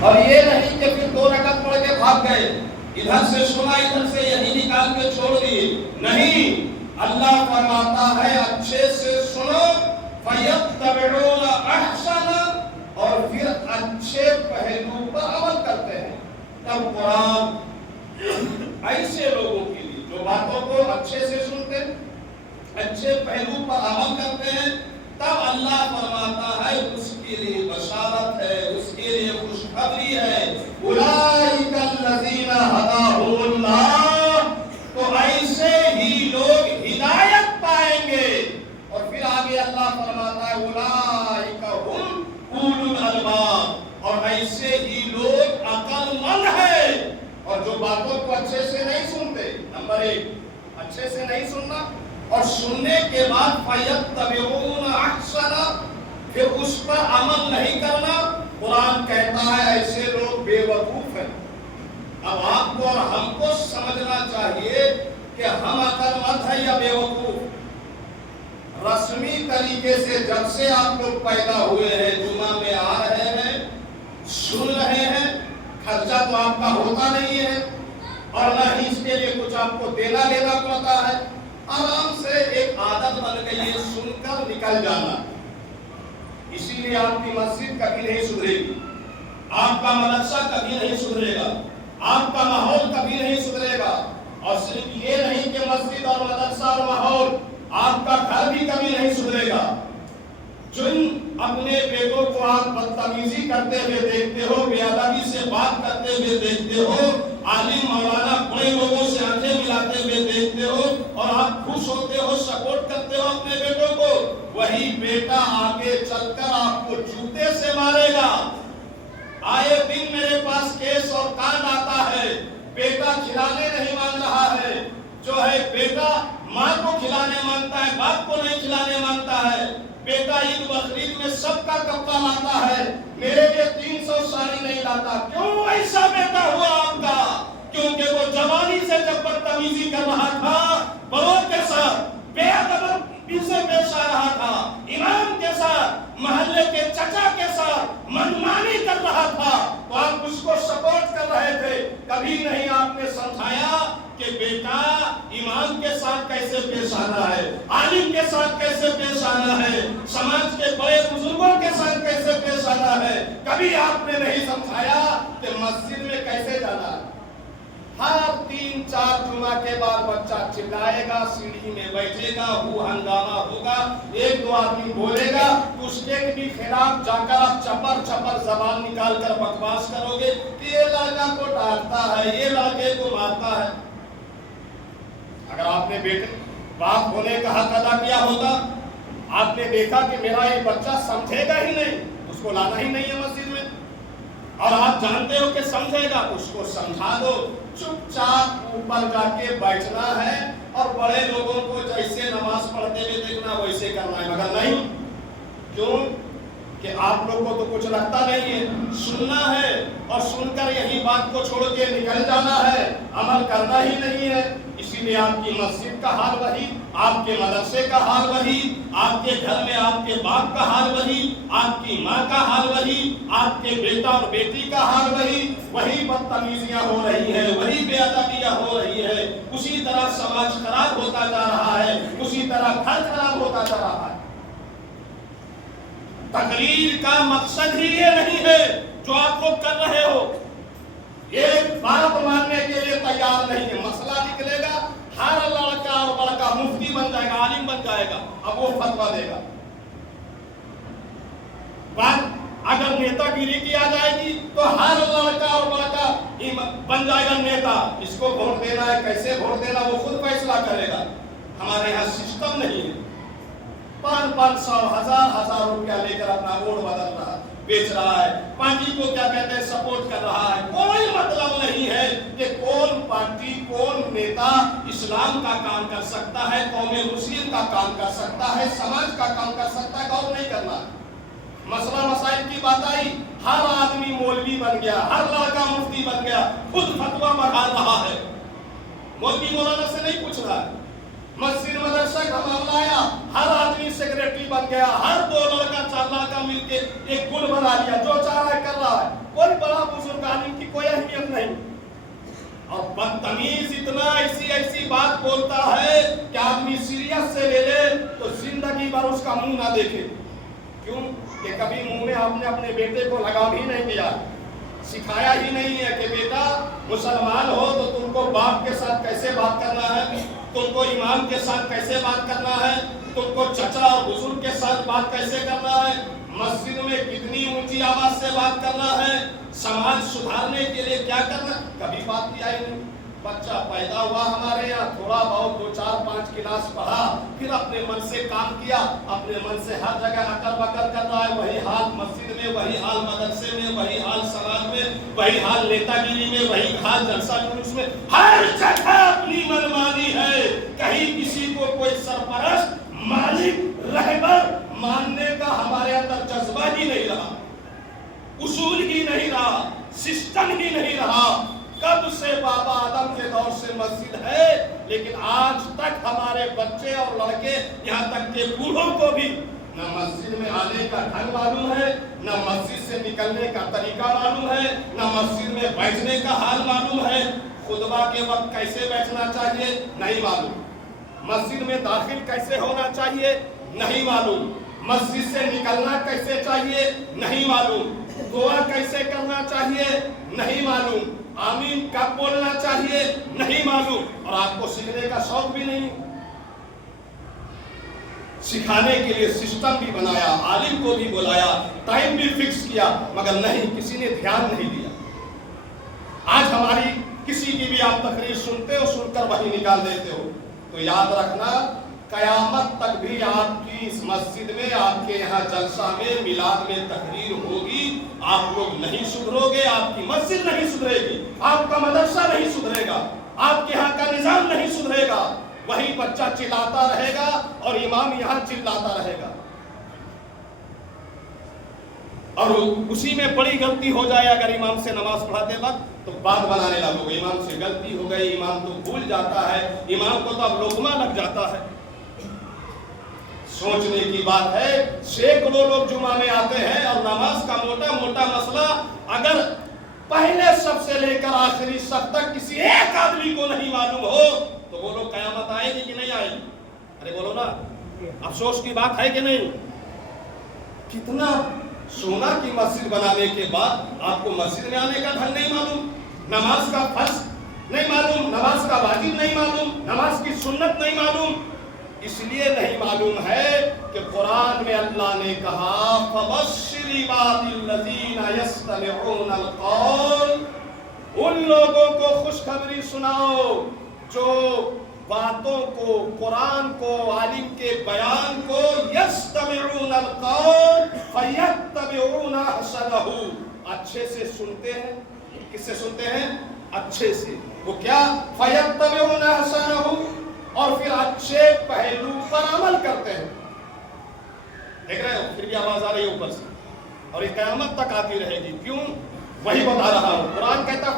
اور یہ نہیں کہ پھر 2 رکعت پڑھ کے بھاگ گئے، ادھر سے سنا ادھر سے یہی نکال کے چھوڑ دیے، نہیں، اللہ فرماتا ہے اچھے سے سنو، فَيَتَّبِعُونَ أَحْسَنَ، اور پھر اچھے پہلو پر عمل کرتے ہیں۔ تب قرآن ایسے لوگوں کے لیے جو باتوں کو اچھے سے سنتے ہیں، اچھے پہلو پر عمل کرتے ہیں، تب اللہ فرماتا ہے اس کے لیے بشارت ہے، اس کے لیے خوشخبری ہے، اولئک الذین ھداھم اللہ، تو ایسے ہی لوگ ہدایت پائیں گے۔ اور پھر آگے اللہ فرماتا ہے اولئک ھم اولو الالباب، اور ایسے ہی لوگ عقل مند ہیں، اور جو باتوں کو اچھے سے نہیں سنتے۔ نمبر 1 اچھے سے نہیں سننا، اور سننے کے بعد فَيَتَّبِعُونَ أَحْسَنَ، پھر اس پر عمل نہیں کرنا۔ قرآن کہتا ہے ایسے لوگ بے وقوف ہیں۔ اب آپ کو اور ہم کو سمجھنا چاہیے کہ ہم عقل مند ہیں یا بے وقوف۔ رسمی طریقے سے جب سے آپ لوگ پیدا ہوئے ہیں، جمعہ میں آ رہے ہیں، سن رہے ہیں، خرچہ تو آپ کا ہوتا نہیں ہے، اور نہ ہی اس کے لیے کچھ آپ کو دینا لینا پڑتا ہے، آرام سے ایک عادت بن گئی ہے سن کر نکل جانا۔ اسی لیے آپ کی مسجد کبھی نہیں سدھرے گی، آپ کا مدرسہ کبھی نہیں سدھرے گا، آپ کا ماحول کبھی نہیں سدھرے گا۔ اور صرف یہ نہیں کہ مسجد اور مدرسہ اور ماحول، آپ کا گھر بھی کبھی نہیں سدھرے گا۔ جن اپنے بیٹوں کو آپ بدتمیزی کرتے ہوئے دیکھتے ہو، بے ادبی سے بات کرتے ہوئے دیکھتے ہو، عالم مولانا بڑے لوگوں سے آنکھیں ملاتے ہوئے دیکھتے ہو، اور آپ خوش ہوتے ہو، سپورٹ کرتے ہو اپنے بیٹوں کو، وہی بیٹا آگے چل کر آپ کو جوتے سے مارے گا۔ آئے دن میرے پاس کیس اور کانڈ آتا ہے، بیٹا کھلانے نہیں مان رہا ہے، جو ہے بیٹا ماں کو کھلانے مانتا ہے، باپ کو نہیں کھلانے مانتا ہے، بیٹا عید بقرعید میں سب کا کپڑا لاتا ہے، میرے لیے 300 ساڑی نہیں لاتا۔ کیوں ایسا بیٹا ہوا آپ کا؟ کیونکہ وہ جوانی سے جب بدتمیزی کر رہا تھا، بڑوں کے ساتھ بے ادبی سے پیش آ رہا تھا، امام کے ساتھ، محلے کے چچا کے ساتھ منمانی کر رہا تھا، تو آپ اس کو سپورٹ کر رہے تھے۔ کبھی نہیں آپ نے سمجھایا کہ بیٹا امام کے ساتھ کیسے پیش آنا ہے، عالم کے ساتھ کیسے پیش آنا ہے، سماج کے بڑے بزرگوں کے ساتھ کیسے پیش آنا ہے۔ کبھی آپ نے نہیں سمجھایا کہ مسجد میں کیسے جانا ہے۔ ہر 3-4 جمعہ کے بعد بچہ چلائے گا، سیڑھی میں بیٹھے گا، وہ ہنگامہ ہوگا، 1-2 آدمی بولے گا، اس کے بھی خلاف جا کر آپ چپر چپر زبان نکال کر بکواس کرو گے، یہ لڑکا کو ڈانٹتا ہے، یہ لڑکے کو مارتا ہے۔ اگر آپ نے بیٹے باپ ہونے کا حق ادا کیا ہوتا، آپ نے دیکھا کہ میرا یہ بچہ سمجھے گا ہی نہیں، اس کو لانا ہی نہیں ہے مسجد میں، اور آپ جانتے ہو کہ سمجھے گا، اس کو سمجھا دو، چپ چاپ اوپر جا کے بیٹھنا ہے، اور بڑے لوگوں کو جیسے نماز پڑھتے ہوئے دیکھنا ویسے کرنا ہے، مگر نہیں۔ کیوں کہ آپ لوگ کو تو کچھ لگتا نہیں ہے، سننا ہے، اور سن کر یہی بات کو چھوڑ کے نکل جانا ہے، عمل کرنا ہی نہیں ہے۔ اسی لیے آپ کی مسجد کا حال وہی، آپ کے مدرسے کا حال وہی، آپ کے گھر میں آپ کے باپ کا حال وہی، آپ کی ماں کا حال وہی، آپ کے بیٹا اور بیٹی کا حال وہی بدتمیزیاں ہو رہی ہیں، وہی بے ادبیاں ہو رہی ہے، اسی طرح سماج خراب ہوتا جا رہا ہے، اسی طرح گھر خراب ہوتا جا رہا ہے۔ تقریر کا مقصد ہی یہ نہیں ہے جو آپ لوگ کر رہے ہو، ایک بات ماننے کے لیے تیار نہیں ہے، مسئلہ نکلے گا، ہر لڑکا اور لڑکا مفتی بن جائے گا، عالم بن جائے گا، اب وہ فتویٰ دے گا۔ بات اگر نیتا گیری کی آ جائے گی تو ہر لڑکا اور لڑکا بن جائے گا نیتا، اس کو ووٹ دینا ہے، کیسے ووٹ دینا وہ خود فیصلہ کرے گا۔ ہمارے یہاں سسٹم نہیں ہے، 500 ہزار روپیہ لے کر اپنا ووٹ بدل رہا ہے، بیچ رہا ہے، پارٹی کو کیا کہتے ہیں سپورٹ کر رہا ہے۔ کوئی مطلب نہیں ہے کہ کون پارٹی کون نیتا اسلام کا کام کر سکتا ہے، قوم مسلم کا کام کر سکتا ہے، سماج کا کام کر سکتا ہے، غور نہیں کرنا۔ مسئلہ مسائل کی بات آئی، ہر آدمی مولوی بن گیا، ہر لڑکا مفتی بن گیا، خود فتویٰ بڑھا رہا ہے، مولوی مولانا سے نہیں پوچھ رہا ہے۔ مسجد مدرسہ کا معاملہ آیا، ہر آدمی سیکریٹری بن گیا، ہر 2 لڑکا 4 لڑکا مل کے ایک گل بنا لیا، جو چاہ رہا ہے کر رہا ہے، کوئی بڑا कभी मुंह में आपने अपने बेटे को लगा भी नहीं दिया, सिखाया ही नहीं है कि बेटा मुसलमान हो तो तुमको बाप के साथ कैसे बात करना है, तुमको इमाम के साथ कैसे बात करना है, तुमको चचा और बुजुर्ग के साथ बात कैसे करना है, मस्जिद में कितनी ऊंची आवाज से बात करना है, समाज सुधारने के लिए क्या करना, कभी बात किया ही नहीं। बच्चा पैदा हुआ हमारे यहाँ, थोड़ा बहुत 2, 4, 5 क्लास पढ़ा, फिर अपने मन से काम किया, अपने मन से हर जगह अकल बकल कर रहा है। वही हाल मस्जिद में, वही हाल मदरसे में, वही हाल समाज में, वही हाल नेतागिरी में, वही हाल जलसा जुलूस में, हर जगह अपनी मनमानी है। कहीं किसी को कोई सरपरस्त, मालिक, रहबर मानने का हमारे अंदर जज्बा ही नहीं रहा, उसूल ही नहीं रहा, सिस्टम ही नहीं रहा। कब से बाबा आदम के दौर से मस्जिद है, लेकिन आज तक हमारे बच्चे और लड़के, यहाँ तक के बूढ़ों को भी न मस्जिद में आने का ढंग मालूम है, न मस्जिद से निकलने का तरीका मालूम है, न मस्जिद में बैठने का हाल मालूम है, खुतबा के वक्त कैसे बैठना चाहिए नहीं मालूम, मस्जिद में दाखिल कैसे होना चाहिए नहीं मालूम, मस्जिद से निकलना कैसे चाहिए नहीं मालूम, दुआ कैसे करना चाहिए नहीं मालूम, आमीन कब बोलना चाहिए नहीं मालूम, और आपको सीखने का शौक भी नहीं। सिखाने के लिए सिस्टम भी बनाया, आलिम को भी बुलाया, टाइम भी फिक्स किया, मगर नहीं, किसी ने ध्यान नहीं दिया। आज हमारी किसी की भी आप तकरीर सुनते हो, सुनकर वही निकाल देते हो, तो याद रखना कयामत तक भी आपकी इस मस्जिद में, आपके यहाँ जलसा में, मिलाद में तकरीर होगी, आप लोग नहीं सुधरोगे, आपकी मस्जिद नहीं सुधरेगी, आपका मदरसा नहीं सुधरेगा, आपके यहाँ का निजाम नहीं सुधरेगा, वही बच्चा चिल्लाता रहेगा और इमाम यहाँ चिल्लाता रहेगा, और उसी में बड़ी गलती हो जाए अगर इमाम से नमाज पढ़ाते वक्त, तो बात बनाने लगोगे, इमाम से गलती हो गई, इमाम तो भूल जाता है, इमाम को तो अब लोकमा लग जाता है। सोचने की बात है, सैकड़ों लोग जुमा में आते हैं और नमाज का मोटा मोटा मसला अगर पहले सब से लेकर आखिरी सब तक किसी एक आदमी को नहीं मालूम हो, तो वो लोग कयामत आएगी कि नहीं आएगी? अरे बोलो ना, अफसोस की बात है कि नहीं? कितना सोना की मस्जिद बनाने के बाद आपको मस्जिद में आने का ढंग नहीं मालूम, नमाज का फर्ज नहीं मालूम, नमाज का वाजिब नहीं मालूम, नमाज की सुन्नत नहीं मालूम। इसलिए नहीं मालूम है कि कुरान में अल्लाह ने कहा फबश्शिर इबादिल्लज़ीना यस्तमिऊनल कौल, उन लोगों को खुशखबरी सुनाओ जो बातों को, कुरान को, आलिम के बयान को यस्तमिऊनल कौल फयत्तबिऊना अहसनहु, अच्छे से सुनते हैं। किससे सुनते हैं? अच्छे से। वो क्या? फयत्तबिऊना अहसनहु, और फिर अच्छे पहलू पर अमल करते हैं। देख रहे हो, फिर भी आवाज आ रही है ऊपर से, और ये कयामत तक आती रहेगी। क्यों? वही बता रहा हूं, कुरान कहता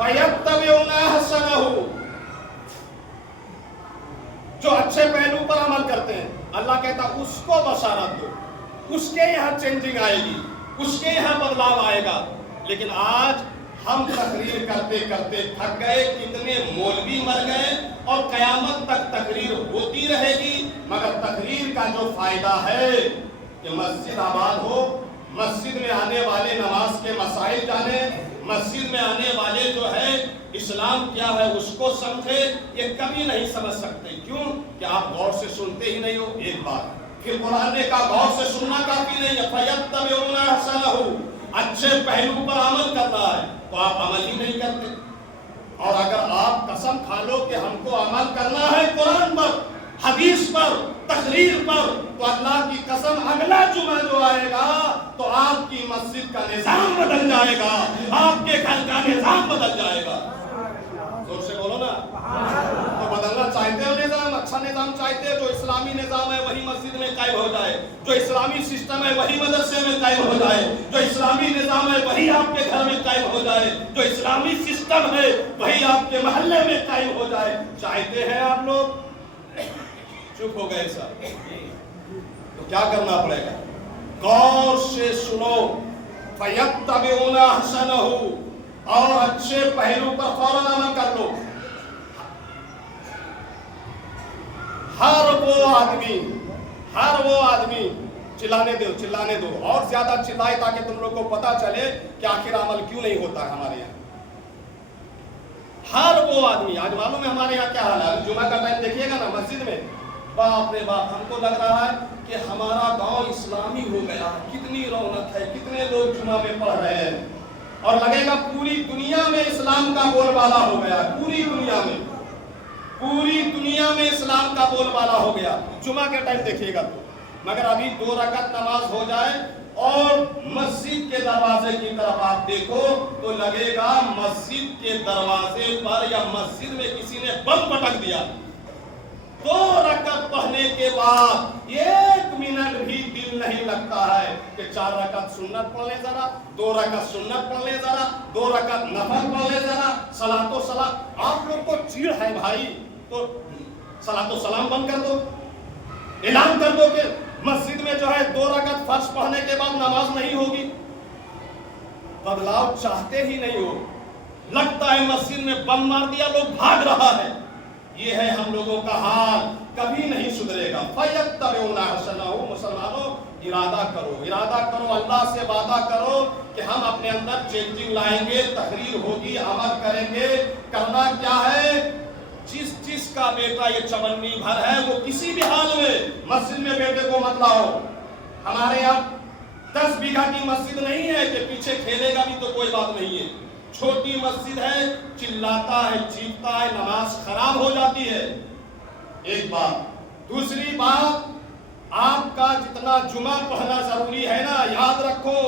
फयत्तबिऊना अहसनहु, जो अच्छे पहलू पर अमल करते हैं, अल्लाह कहता उसको बशारत दो, उसके यहाँ चेंजिंग आएगी, उसके यहाँ बदलाव आएगा। लेकिन आज हम तकरीर करते करते थक गए, कितने मौलवी मर गए, और कयामत तक तकरीर होती रहेगी, मगर तकरीर का जो फायदा है कि मस्जिद आबाद हो, मस्जिद में आने वाले नमाज के मसाइल जाने, मस्जिद में आने वाले जो है इस्लाम क्या है उसको समझे, ये कभी नहीं समझ सकते। क्यों? कि आप गौर से सुनते ही नहीं हो, एक बात। फिर कुरान ने कहा गौर से सुनना काफी नहीं है, फयत्तबिऊना अहसनहु, अच्छे पहलू पर अमल कर रहा है, तो आप अमल ही नहीं करते। और अगर आप कसम खा लो कि हमको अमल करना है कुरान पर, हदीस पर, तकरीर पर, तो अल्लाह की कसम अगला जुमा जो आएगा तो आपकी मस्जिद का निजाम बदल जाएगा, आपके घर का निजाम बदल जाएगा। जोर से बोलो ना। तो बदलना चाहते हो निजाम, अच्छा निजाम चाहते हो, जो इस्लामी निजाम है वही मस्जिद में कायम हो जाए, जो इस्लामी सिस्टम है वही मदरसे में कायम हो जाए, जो इस्लामी निजाम है वही आपके घर में कायम हो जाए, जो इस्लामी सिस्टम है वही आपके मोहल्ले में कायम हो जाए, चाहते हैं आप लोग? चुप हो गए सब। तो क्या करना पड़ेगा? गौर से सुनो, फयत्तबिऊना अहसनहु, और अच्छे पहलू पर फौरन अमल कर लो। हर वो आदमी चिल्लाने दो और ज्यादा चिल्लाए ताकि तुम लोग को पता चले कि आखिर अमल क्यों नहीं होता है हमारे यहाँ। हर वो आदमी, आज मालूम है हमारे यहाँ क्या हाल है, जुमा का टाइम देखिएगा ना मस्जिद में, बाप रे बाप, हमको लग रहा है कि हमारा गांव इस्लामी हो गया, कितनी रौनक है, कितने लोग जुमा में पढ़ रहे हैं, और लगेगा पूरी दुनिया में इस्लाम का बोलबाला हो गया, पूरी दुनिया में इस्लाम का बोलबाला हो गया जुमा के टाइम देखिएगा तो। मगर अभी 2 रकात नमाज हो जाए और मस्जिद के दरवाजे की तरफ आप देखो तो लगेगा मस्जिद के दरवाजे पर या मस्जिद में किसी ने बम पटक दिया। 2 रकात पढ़ने के बाद 1 मिनट भी दिल नहीं लगता है कि 4 रकात सुन्नत पढ़ ले जरा, 2 रकात सुन्नत पढ़ ले जरा, 2 रकात नफल पढ़ ले जरा, सलातो सलाम। आप लोग को चिढ़ है भाई तो सलातो सलाम बंद कर दो, ऐलान कर दो कि मस्जिद में जो है 2 रकात फर्ज पढ़ने के बाद नमाज नहीं होगी। बदलाव चाहते ही नहीं हो, लगता है मस्जिद में बम मार दिया, लोग भाग रहा है। ये है हम लोगों का हाल, कभी नहीं सुधरेगा। मुसलमानों इरादा करो, अल्लाह से वादा करो कि हम अपने अंदर चेंजिंग लाएंगे, तहरीर होगी, अमल करेंगे। करना क्या है, जिसका बेटा ये चवन्नी भर है वो किसी भी हाल में मस्जिद में बेटे को मत लाओ। हमारे यहाँ 10 बीघा की मस्जिद नहीं है कि पीछे खेलेगा भी तो कोई बात नहीं है, छोटी मस्जिद है, चिल्लाता है, चीखता है, नमाज खराब हो जाती है। एक बात। दूसरी बात, आपका जितना जुमा पढ़ना जरूरी है ना, याद रखो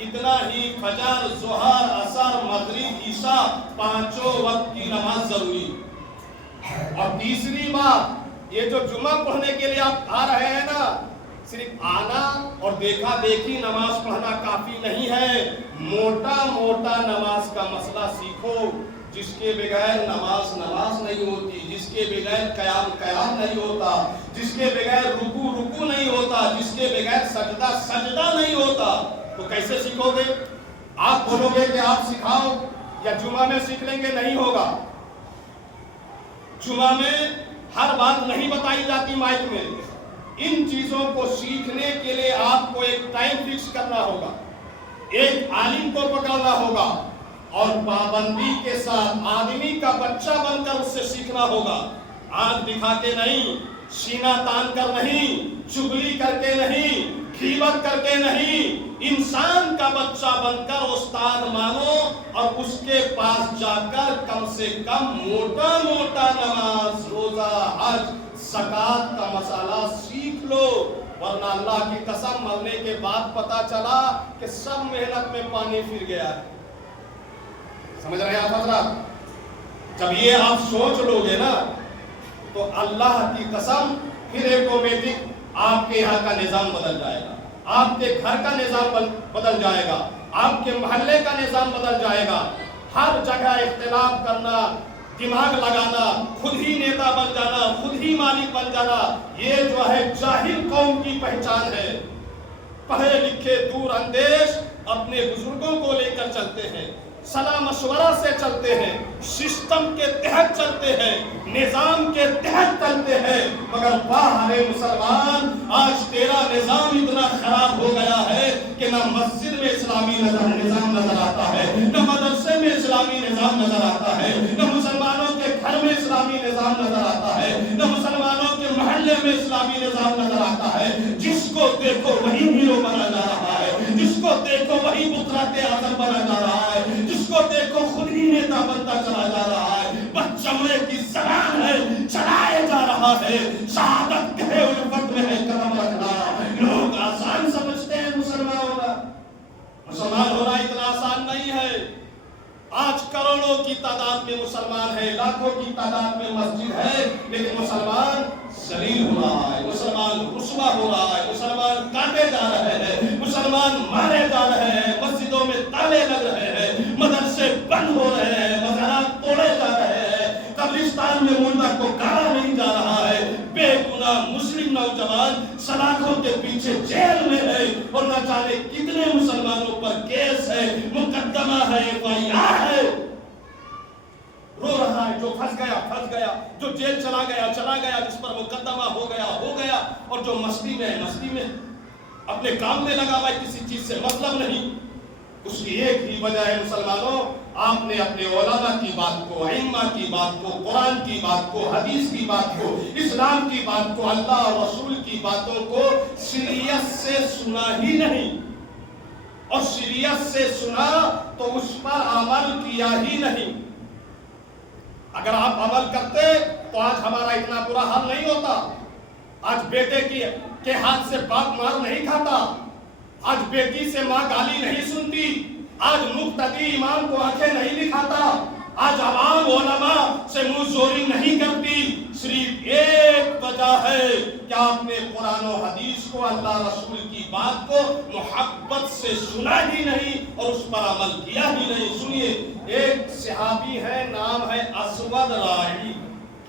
इतना ही फजर, जोहर, असर, मगरिब, ईशा 5 वक्त की नमाज जरूरी। और तीसरी बात, ये जो जुमा पढ़ने के लिए आप आ रहे हैं ना, सिर्फ आना और देखा देखी नमाज पढ़ना काफी नहीं है। मोटा नमाज का मसला सीखो, जिसके बगैर नमाज नहीं होती, जिसके बगैर कयाम नहीं होता, जिसके बगैर रुकू नहीं होता, जिसके बगैर सजदा नहीं होता। तो कैसे सीखोगे? आप बोलोगे कि आप सिखाओ या जुमा में सीख लेंगे, नहीं होगा। जुमा में हर बात नहीं बताई जाती माइक में। इन चीजों को सीखने के लिए आपको एक टाइम फिक्स करना होगा, एक आलिम को पकड़ना होगा और पाबंदी के साथ आदमी का बच्चा बनकर उससे सीखना होगा। आंख दिखा के नहीं, सीना तान कर नहीं, चुगली करके नहीं, गीबत करके नहीं, इंसान का बच्चा बनकर उस्ताद मानो और उसके पास जाकर कम से कम मोटा नमाज, रोजा, हज, ज़कात का मसाला सीख लो। वरना अल्लाह की कसम, मरने के बाद पता चला कि सब मेहनत में पानी फिर गया है। समझ रहे हैं आप हज़रात? जब ये आप सोच लोगे ना तो अल्लाह की कसम फिर ऑटोमेटिक आपके यहाँ का निजाम बदल जाएगा, आपके घर का निजाम बदल जाएगा, आपके मोहल्ले का निजाम बदल जाएगा। हर जगह इख्तिलाफ करना, दिमाग लगाना, खुद ही नेता बन जाना, खुद ही मालिक बन जाना, ये जो है जाहिल कौम की पहचान है। पढ़े लिखे दूर अंदेश अपने बुजुर्गों को लेकर चलते हैं, सलाह मशवरा से चलते हैं, सिस्टम के तहत चलते हैं, निजाम के तहत चलते हैं। मगर बाहर मुसलमान, आज तेरा निजाम इतना खराब हो गया है कि न मस्जिद में इस्लामी निजाम नजर आता है, न मदरसे में इस्लामी निजाम नजर आता है, न मुसलमानों के घर में इस्लामी निजाम नजर आता है, न मुसलमानों के मोहल्ले में इस्लामी निजाम नजर आता है। जिसको देखो वही हीरो बना जा रहा है, जिसको देखो वही बुतराते आजम बना जा रहा है, जिसको देखो खुद ही नेता बनता चला जा रहा है। बस चमड़े की जबान है, चलाया जा रहा है। शहादत कहे उस वक्त में है कदम रखना। लोग आसान समझते हैं मुसलमान होना इतना आसान नहीं है। आज करोड़ों की तादाद में मुसलमान है, लाखों की तादाद में मस्जिद है, लेकिन मुसलमान जलील हो रहा है, मुसलमान रुस्वा हो रहा है, मुसलमान काटे जा रहे हैं, मुसलमान मारे जा रहे हैं, मस्जिदों में ताले लग रहे हैं, मदरसे बंद हो रहे हैं, मज़ारात तोड़े जा रहे हैं, कब्रिस्तान में मुर्दा को गाड़ा नहीं जा रहा है। बेगुनाह मुस्लिम नौजवान सलाखों के पीछे जेल में है और न जाने कितने मुसलमानों पर केस है, मुकदमा है, एफआईआर है। रो रहा है जो फंस गया, जो जेल चला गया, जिस पर मुकदमा हो गया, और जो मस्ती में اپنے کام میں لگا ہوا ہے، کسی چیز سے مطلب نہیں. اس کی ایک ہی وجہ ہے مسلمانوں، آپ نے اپنے علماء کی بات کو، ائمہ کی بات کو، قرآن کی بات کو، حدیث کی بات کو، اسلام کی بات کو، اللہ اور رسول کی باتوں کو سیریت سے سنا ہی نہیں، اور سیریت سے سنا تو اس پر عمل کیا ہی نہیں. اگر آپ عمل کرتے تو آج ہمارا اتنا برا حال نہیں ہوتا. آج بیٹے کے ہاتھ سے باپ مار نہیں کھاتا، آج بیٹی سے ماں گالی نہیں سنتی، آج مقتدی امام کو آنکھیں نہیں دکھاتا، آج عوام علماء سے منہ زوری نہیں کرتی. صرف ایک وجہ ہے کہ آپ نے قرآن و حدیث کو، اللہ رسول کی بات کو محبت سے سنا ہی نہیں اور اس پر عمل کیا ہی نہیں. سنیے، ایک صحابی ہے، نام ہے اسود راعی.